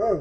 Ah,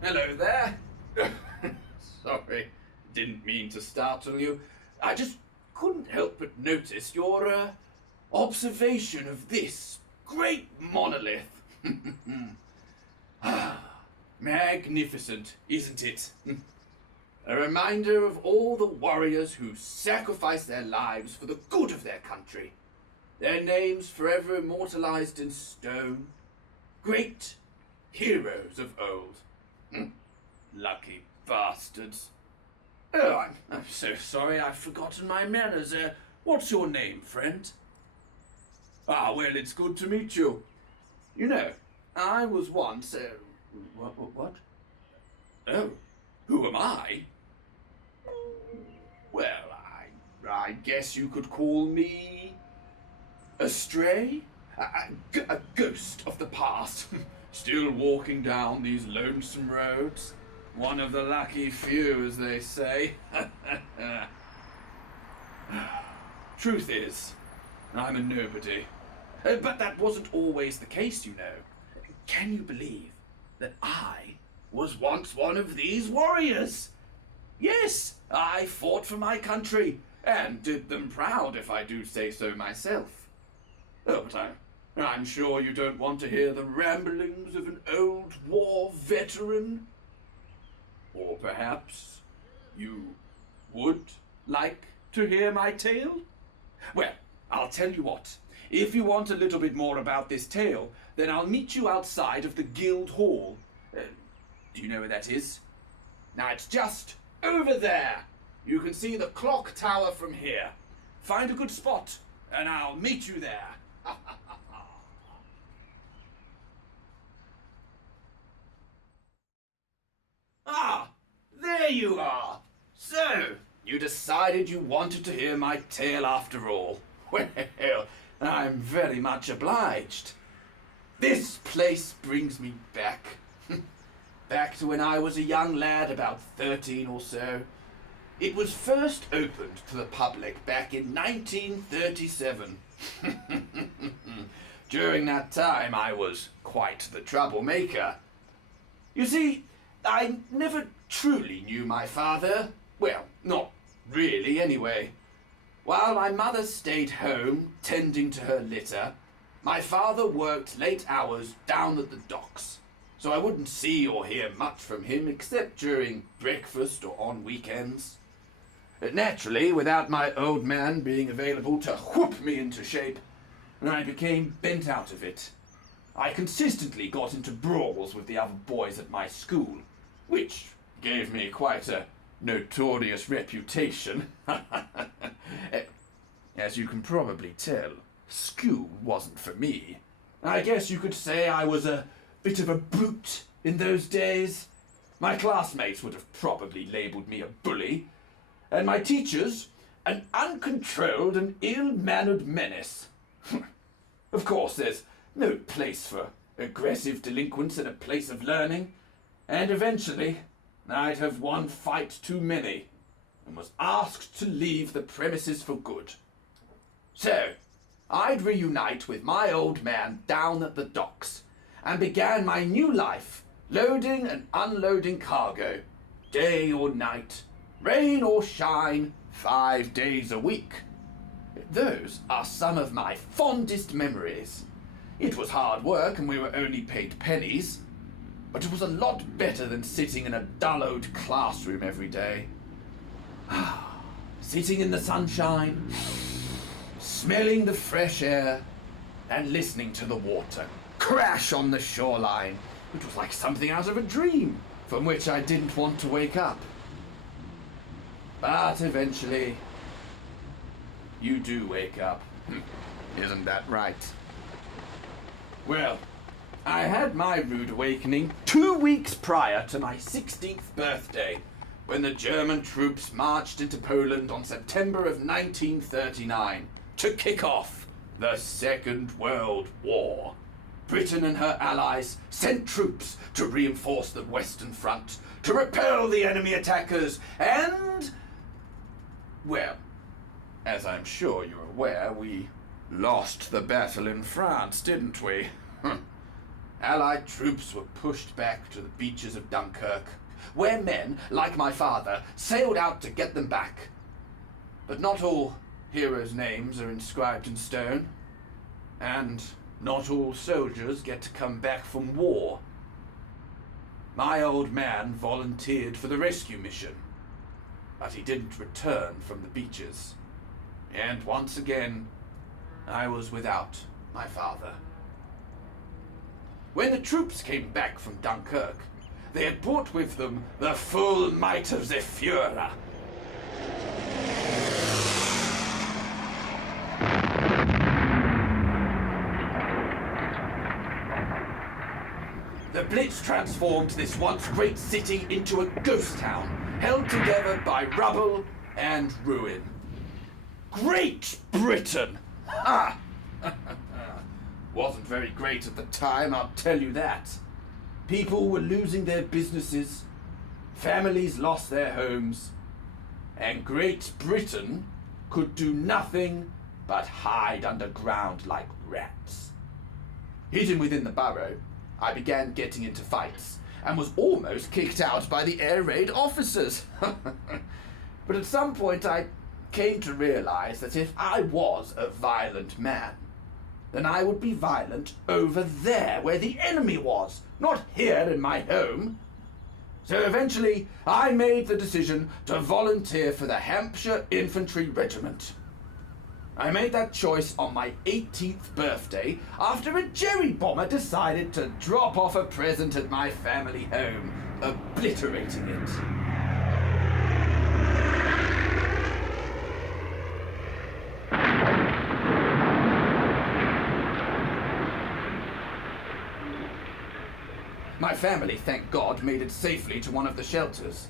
hello there. Sorry, didn't mean to startle you. I just couldn't help but notice your observation of this great monolith. Magnificent, isn't it? A reminder of all the warriors who sacrificed their lives for the good of their country. Their names forever immortalized in stone. Great heroes of old. Lucky bastards. Oh, I'm so sorry, I've forgotten my manners. What's your name, friend? Ah, well, it's good to meet you. You know, I was once, what? Oh, who am I? Well, I guess you could call me a stray? A ghost of the past, still walking down these lonesome roads. One of the lucky few, as they say. Truth is, I'm a nobody. But that wasn't always the case, you know. Can you believe that I was once one of these warriors? Yes, I fought for my country, and did them proud, if I do say so myself. Oh, but I'm sure you don't want to hear the ramblings of an old war veteran. Or perhaps you would like to hear my tale? Well, I'll tell you what. If you want a little bit more about this tale, then I'll meet you outside of the Guild Hall. Do you know where that is? Now, it's just over there. You can see the clock tower from here. Find a good spot, and I'll meet you there. Ah, there you are. So, you decided you wanted to hear my tale after all. Well, I'm very much obliged. This place brings me back. Back to when I was a young lad, about 13 or so. It was first opened to the public back in 1937. During that time, I was quite the troublemaker. You see, I never truly knew my father. Well, not really anyway. While my mother stayed home, tending to her litter, my father worked late hours down at the docks, so I wouldn't see or hear much from him except during breakfast or on weekends. Naturally, without my old man being available to whoop me into shape, I became bent out of it. I consistently got into brawls with the other boys at my school, which gave me quite a notorious reputation. As you can probably tell, school wasn't for me. I guess you could say I was a bit of a brute in those days. My classmates would have probably labelled me a bully, and my teachers an uncontrolled and ill-mannered menace. Of course, there's no place for aggressive delinquents in a place of learning, and eventually I'd have one fight too many and was asked to leave the premises for good. So, I'd reunite with my old man down at the docks and began my new life, loading and unloading cargo, day or night, rain or shine, 5 days a week. Those are some of my fondest memories. It was hard work and we were only paid pennies, but it was a lot better than sitting in a dull old classroom every day. Sitting in the sunshine, smelling the fresh air, and listening to the water crash on the shoreline. It was like something out of a dream from which I didn't want to wake up. But eventually, you do wake up. Isn't that right? Well, I had my rude awakening 2 weeks prior to my 16th birthday, when the German troops marched into Poland on September of 1939 to kick off the Second World War. Britain and her allies sent troops to reinforce the Western Front, to repel the enemy attackers, and, well, As I'm sure you're aware, we lost the battle in France, didn't we? Allied troops were pushed back to the beaches of Dunkirk, where men, like my father, sailed out to get them back. But not all heroes' names are inscribed in stone, and not all soldiers get to come back from war. My old man volunteered for the rescue mission, but he didn't return from the beaches. And once again, I was without my father. When the troops came back from Dunkirk, they had brought with them the full might of the Führer. The Blitz transformed this once great city into a ghost town, held together by rubble and ruin. Great Britain! Ha! Wasn't very great at the time, I'll tell you that. People were losing their businesses, families lost their homes, and Great Britain could do nothing but hide underground like rats. Hidden within the borough, I began getting into fights and was almost kicked out by the air raid officers. But at some point I came to realize that if I was a violent man, then I would be violent over there where the enemy was, not here in my home. So eventually I made the decision to volunteer for the Hampshire Infantry Regiment. I made that choice on my 18th birthday after a Jerry bomber decided to drop off a present at my family home, obliterating it. My family, thank God, made it safely to one of the shelters.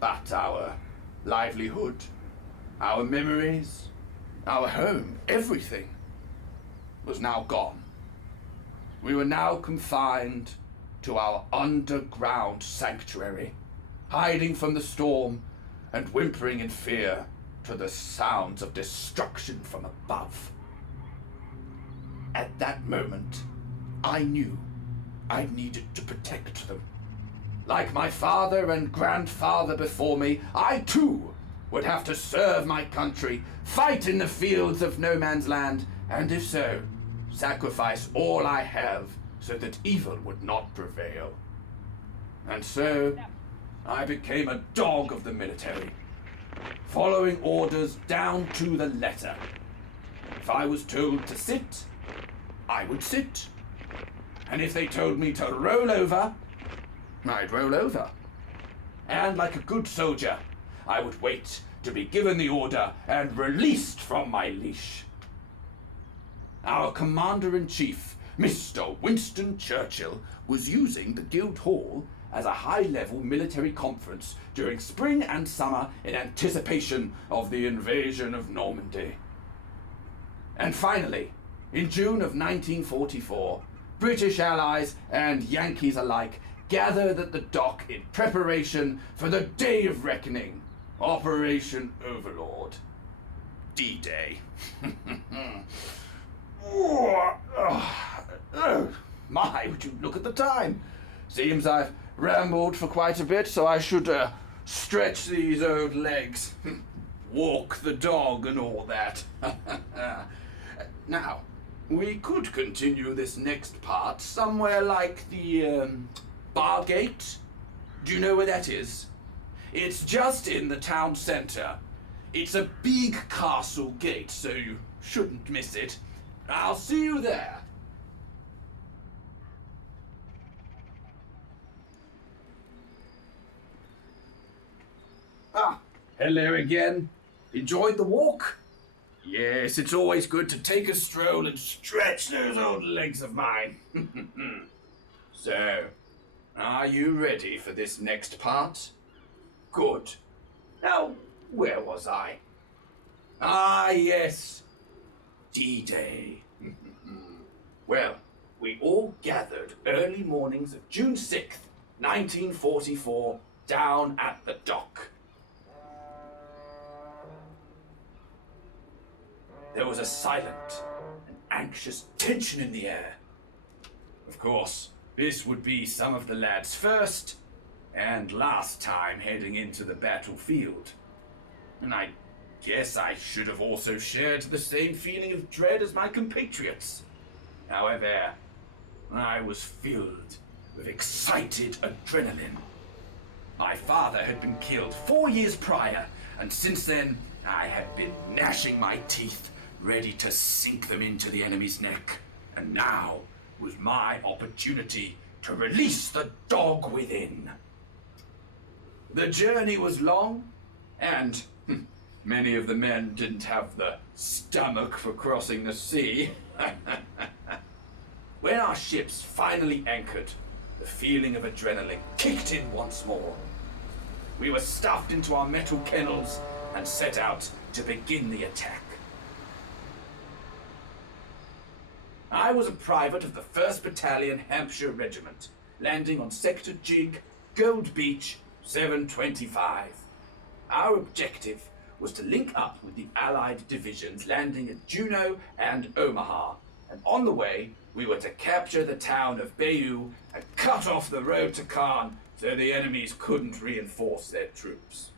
But our livelihood, our memories, our home, everything was now gone. We were now confined to our underground sanctuary, hiding from the storm and whimpering in fear to the sounds of destruction from above. At that moment, I knew I needed to protect them. Like my father and grandfather before me, I too would have to serve my country, fight in the fields of no man's land, and if so, sacrifice all I have so that evil would not prevail. And so, I became a dog of the military, following orders down to the letter. If I was told to sit, I would sit. And if they told me to roll over, I'd roll over. And like a good soldier, I would wait to be given the order and released from my leash. Our Commander-in-Chief, Mr. Winston Churchill, was using the Guildhall as a high-level military conference during spring and summer in anticipation of the invasion of Normandy. And finally, in June of 1944, British allies and Yankees alike gathered at the dock in preparation for the day of reckoning, Operation Overlord. D-Day. Oh, my, would you look at the time? Seems I've rambled for quite a bit, so I should stretch these old legs, walk the dog and all that. Now, we could continue this next part somewhere like the Bargate. Do you know where that is? It's just in the town centre. It's a big castle gate, so you shouldn't miss it. I'll see you there. Ah, hello again. Enjoyed the walk? Yes, it's always good to take a stroll and stretch those old legs of mine. So, are you ready for this next part? Good. Now, where was I? Ah, yes. D-Day. Well, we all gathered early mornings of June 6th, 1944, down at the dock. there was a silent and anxious tension in the air. Of course, this would be some of the lads' first and last time heading into the battlefield. And I guess I should have also shared the same feeling of dread as my compatriots. However, I was filled with excited adrenaline. My father had been killed 4 years prior, and since then I had been gnashing my teeth, ready to sink them into the enemy's neck. And now was my opportunity to release the dog within. The journey was long, and many of the men didn't have the stomach for crossing the sea. When our ships finally anchored, the feeling of adrenaline kicked in once more. We were stuffed into our metal kennels and set out to begin the attack. I was a private of the 1st Battalion Hampshire Regiment, landing on Sector Jig, Gold Beach, 725. Our objective was to link up with the Allied divisions landing at Juneau and Omaha, and on the way we were to capture the town of Bayeux and cut off the road to Caen so the enemies couldn't reinforce their troops.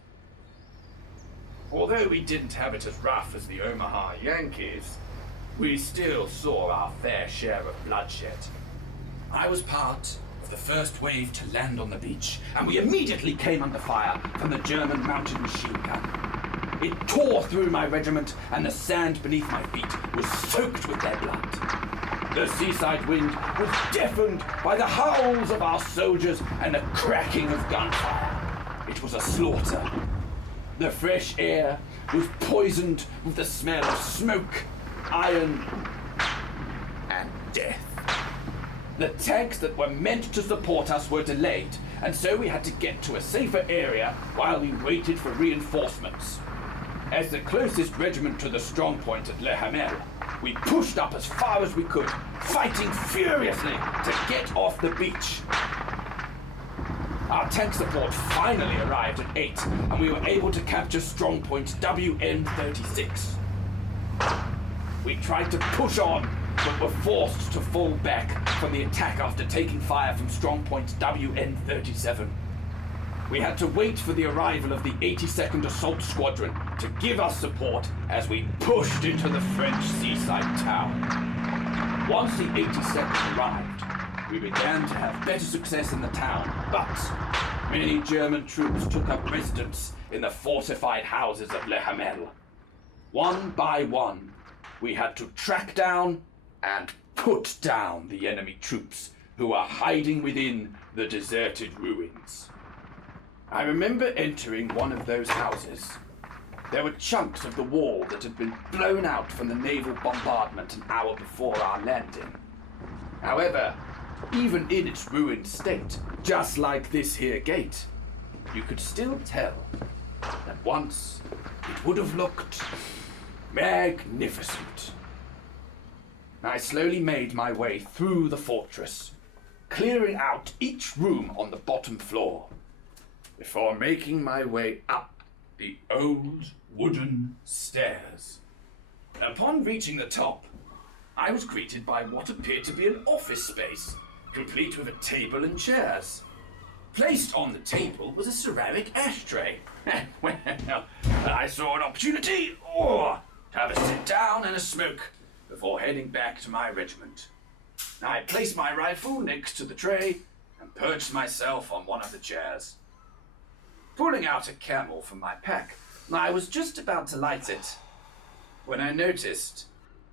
Although we didn't have it as rough as the Omaha Yankees, we still saw our fair share of bloodshed. I was part of the first wave to land on the beach, and we immediately came under fire from the German mounted machine gun. It tore through my regiment, and the sand beneath my feet was soaked with their blood. The seaside wind was deafened by the howls of our soldiers and the cracking of gunfire. It was a slaughter. The fresh air was poisoned with the smell of smoke, iron, and death. The tanks that were meant to support us were delayed, and so we had to get to a safer area while we waited for reinforcements. As the closest regiment to the strongpoint at Le Hamel, we pushed up as far as we could, fighting furiously to get off the beach. Our tank support finally arrived at 8, and we were able to capture strongpoint WN36. We tried to push on, but were forced to fall back from the attack after taking fire from strongpoint WN37. We had to wait for the arrival of the 82nd Assault Squadron to give us support as we pushed into the French seaside town. Once the 82nd arrived, we began to have better success in the town, but many German troops took up residence in the fortified houses of Le Hamel. One by one, we had to track down and put down the enemy troops who were hiding within the deserted ruins. I remember entering one of those houses. There were chunks of the wall that had been blown out from the naval bombardment an hour before our landing. However, even in its ruined state, just like this here gate, you could still tell that once it would have looked magnificent. I slowly made my way through the fortress, clearing out each room on the bottom floor, before making my way up the old wooden stairs. Upon reaching the top, I was greeted by what appeared to be an office space, complete with a table and chairs. Placed on the table was a ceramic ashtray. Well, I saw an opportunity to have a sit down and a smoke before heading back to my regiment. I placed my rifle next to the tray and perched myself on one of the chairs. Pulling out a Camel from my pack, I was just about to light it when I noticed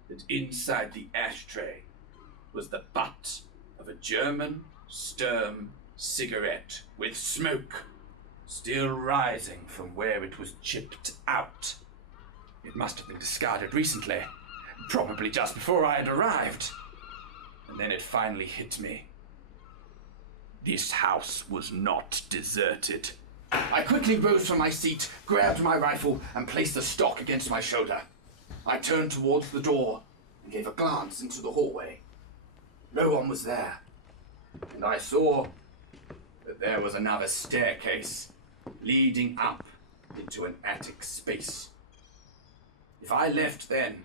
that inside the ashtray was the butt of a German Sturm cigarette with smoke still rising from where it was chipped out. It must have been discarded recently, probably just before I had arrived. And then it finally hit me. This house was not deserted. I quickly rose from my seat, grabbed my rifle, and placed the stock against my shoulder. I turned towards the door and gave a glance into the hallway. No one was there, and I saw that there was another staircase leading up into an attic space. If I left then,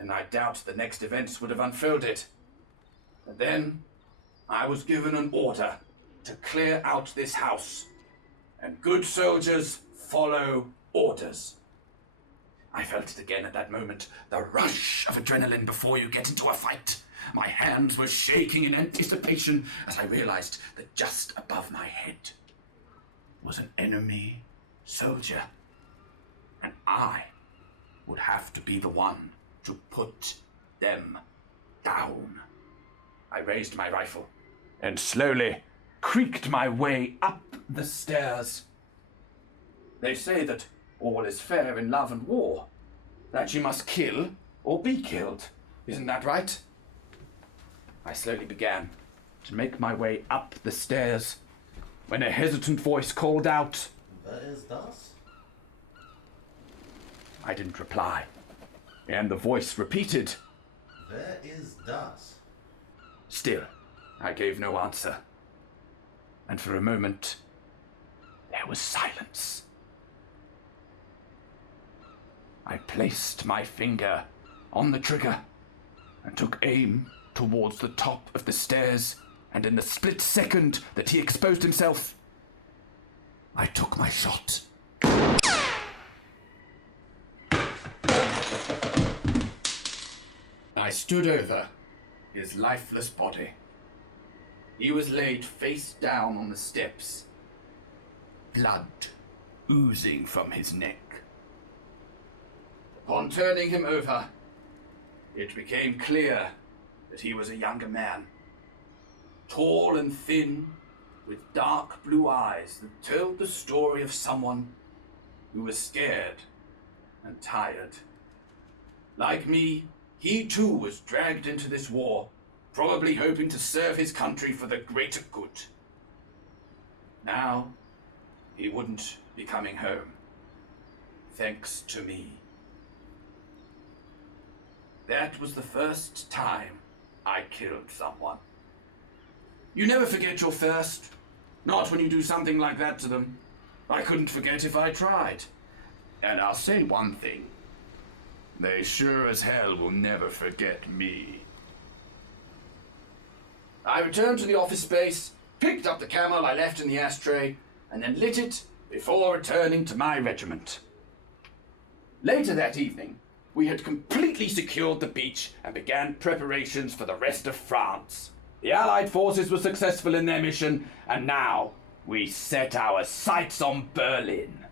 and I doubt the next events would have unfolded. But then I was given an order to clear out this house, and good soldiers follow orders. I felt it again at that moment, the rush of adrenaline before you get into a fight. My hands were shaking in anticipation as I realized that just above my head was an enemy soldier, and I would have to be the one to put them down. I raised my rifle and slowly creaked my way up the stairs. They say that all is fair in love and war, that you must kill or be killed. Isn't that right? I slowly began to make my way up the stairs when a hesitant voice called out, "Wer ist das?" I didn't reply, and the voice repeated, "Wer ist das?" Still, I gave no answer, and for a moment there was silence. I placed my finger on the trigger and took aim towards the top of the stairs, and in the split second that he exposed himself, I took my shot. I stood over his lifeless body. He was laid face down on the steps, blood oozing from his neck. Upon turning him over, it became clear that he was a younger man, tall and thin, with dark blue eyes that told the story of someone who was scared and tired. Like me, he too was dragged into this war, probably hoping to serve his country for the greater good. Now, he wouldn't be coming home, thanks to me. That was the first time I killed someone. You never forget your first. Not when you do something like that to them. I couldn't forget if I tried. And I'll say one thing. They sure as hell will never forget me. I returned to the office space, picked up the camel I left in the ashtray, and then lit it before returning to my regiment. Later that evening, we had completely secured the beach and began preparations for the rest of France. The Allied forces were successful in their mission, and now we set our sights on Berlin.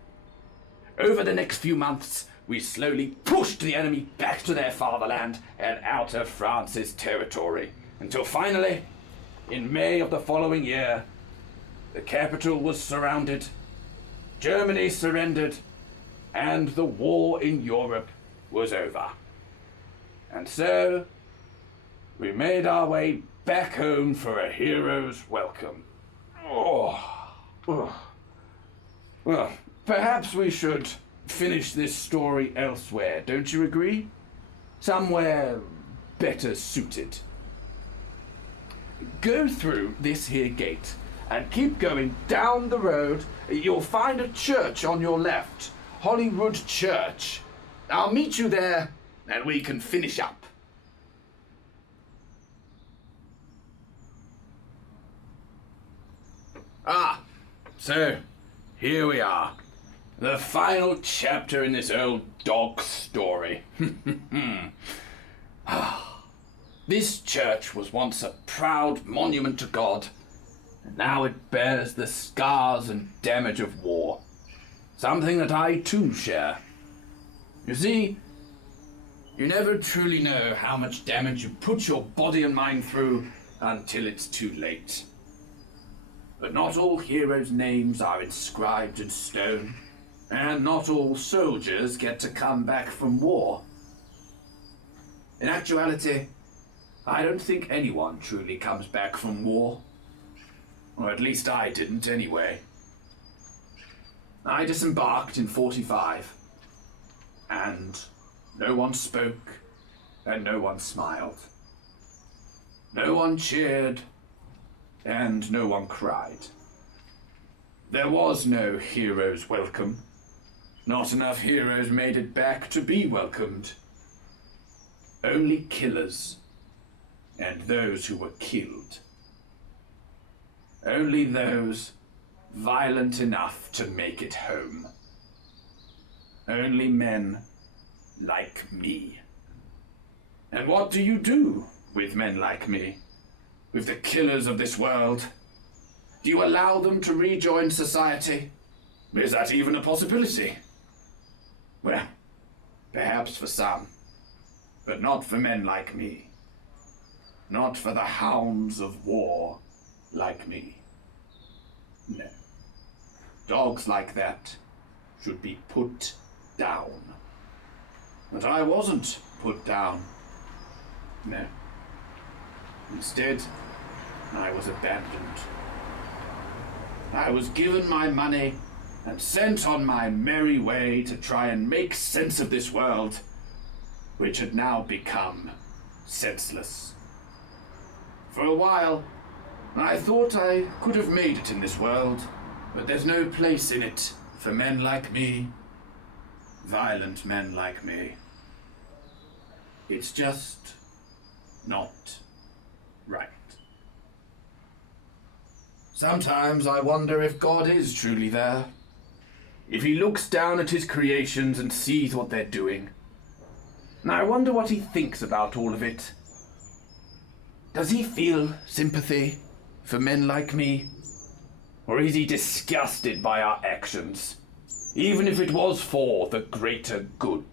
Over the next few months, we slowly pushed the enemy back to their fatherland and out of France's territory, until finally, in May of the following year, the capital was surrounded, Germany surrendered, and the war in Europe was over. And so, we made our way back home for a hero's welcome. Well, perhaps we should finish this story elsewhere, don't you agree? Somewhere better suited. Go through this here gate and keep going down the road. You'll find a church on your left, Hollywood Church. I'll meet you there and we can finish up. So here we are. The final chapter in this old dog story. This church was once a proud monument to God, and now it bears the scars and damage of war. Something that I too share. You see, you never truly know how much damage you put your body and mind through until it's too late. But not all heroes' names are inscribed in stone, and not all soldiers get to come back from war. In actuality, I don't think anyone truly comes back from war. Or at least I didn't anyway. I disembarked in 45, and no one spoke, and no one smiled. No one cheered, and no one cried. There was no hero's welcome. Not enough heroes made it back to be welcomed. only killers and those who were killed. Only those violent enough to make it home. Only men like me. And what do you do with men like me? With the killers of this world? Do you allow them to rejoin society? Is that even a possibility? Well, perhaps for some, but not for men like me. Not for the hounds of war like me. No. Dogs like that should be put down. But I wasn't put down. No. Instead, I was abandoned. I was given my money and sent on my merry way to try and make sense of this world, which had now become senseless. For a while, I thought I could have made it in this world, but there's no place in it for men like me, violent men like me. It's just not right. Sometimes I wonder if God is truly there. If he looks down at his creations and sees what they're doing. And I wonder what he thinks about all of it. Does he feel sympathy for men like me? Or is he disgusted by our actions, even if it was for the greater good?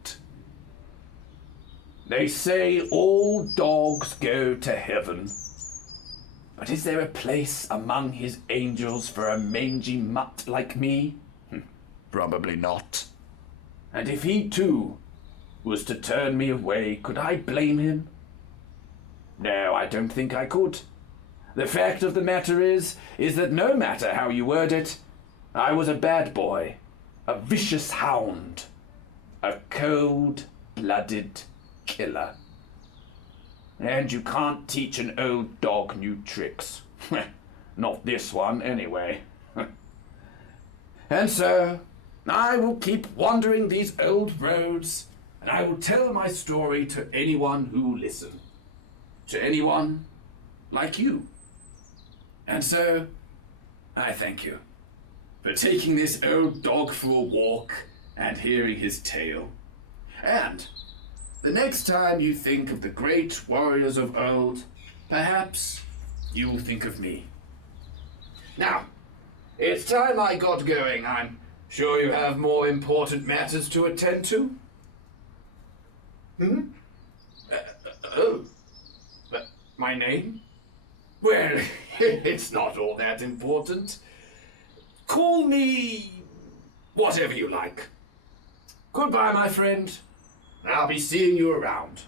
They say all dogs go to heaven. But is there a place among his angels for a mangy mutt like me? Probably not. And if he too was to turn me away, could I blame him? No, I don't think I could. The fact of the matter is that no matter how you word it, I was a bad boy, a vicious hound, a cold-blooded killer. And you can't teach an old dog new tricks. Not this one, anyway. And so, I will keep wandering these old roads, and I will tell my story to anyone who will listen. To anyone like you. And so, I thank you for taking this old dog for a walk and hearing his tale. And the next time you think of the great warriors of old, perhaps you will think of me. Now, it's time I got going. I'm sure you have more important matters to attend to. My name? Well, it's not all that important. Call me whatever you like. Goodbye, my friend. I'll be seeing you around.